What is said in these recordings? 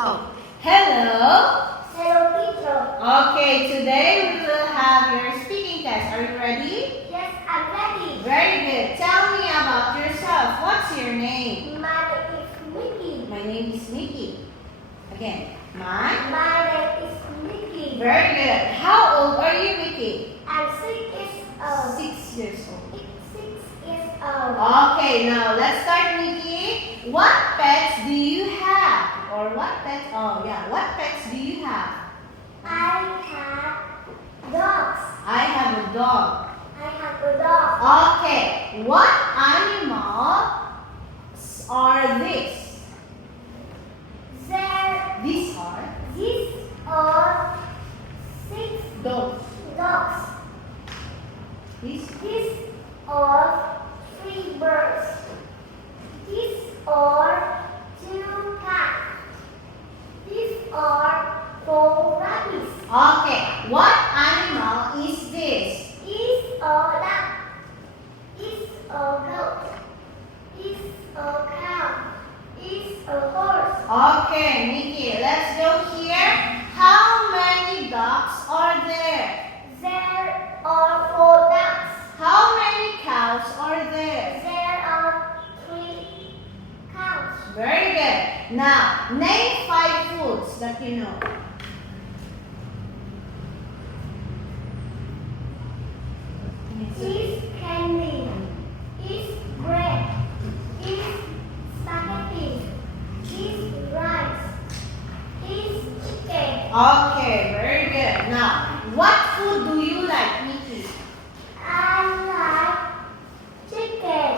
Hello. Hello, teacher. Okay, today we will have your speaking test. Are you ready? Yes, I'm ready. Very good. Tell me about yourself. What's your name? My name is Mickey. My name is Mickey. Again, my. My name is Mickey. Very good. How old are you, Mickey? I'm 6 years old. 6 years old. 6 years old. Okay, now let's start, Mickey. What pets do you have? Or what pets? Oh, yeah. What pets do you have? I have dogs. I have a dog. I have a dog. Okay, what animals are these? These are 6 dogs. dogs. These These are 3 birds. These are 2 cats. These are 4 rabbits. Okay, what animal is this? Is a duck. Is a goat. Is a cow. Is a horse. Okay, Mickey, let's go here. How many ducks are there? There are 4 ducks. How many cows are there? There are 3 cows. Very good. Now, name 5 foods that you know. Is candy. Is bread. Is spaghetti. Is rice. Is chicken. Okay, very good. Now, what food do you like, Mickey? I like chicken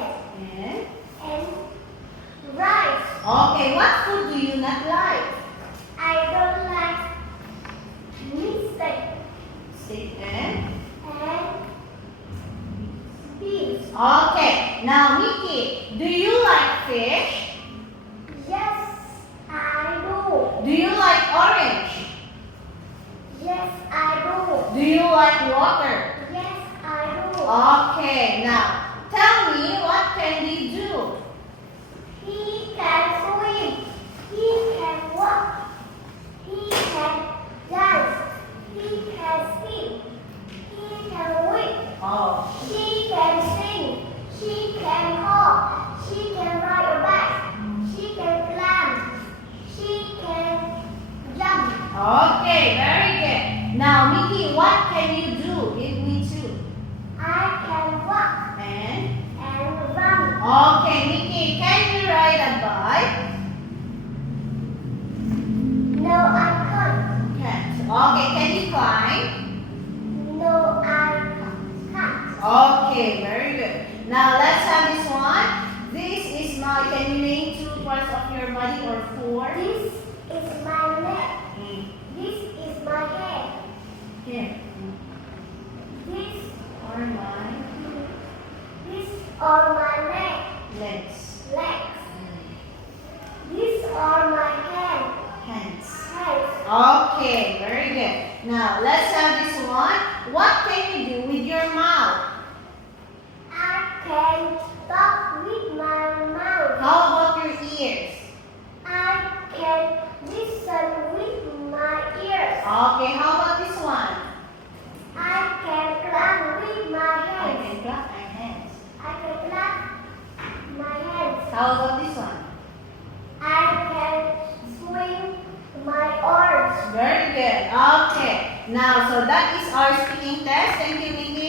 And? and rice. Okay, what food do you not like? I don't like meat Steak and? and beef. Okay, now Mickey, do you like fish? Yes, I do. Do you like orange? Yes, I Do you like water? do. Yes, I Okay, now tell me, what can he do? do. He can swim. He can walk. He can dance. He can sing. He can whip. Oh, She can sing. She can hop. She can ride a bike. She can climb. She can jump. okay, very good. Now Mickey, what can you do? Give me 2. I can walk And? and run. Okay, Mickey, can you ride a bike? No, I can't. Can't. Okay, can you climb? No, I can't. Okay, very good. Now let's have this one. This is my, can you name 2 parts of your body or 4? This is my neck. Mm. This is my head. Here. This, Or my this are my neck, legs. legs. These are my hands. Hands. Hands. Okay, very good. Now let's have this one. What can you do with your mouth? I can talk with my mouth. How about your ears? I can listen with my ears. Okay, how about this one? I can clap with my I hands. can clap my hands. I can clap my hands. How about this one? I can swing my arms. Very good. Okay. Now, so that is our speaking test. Thank you, Mickey.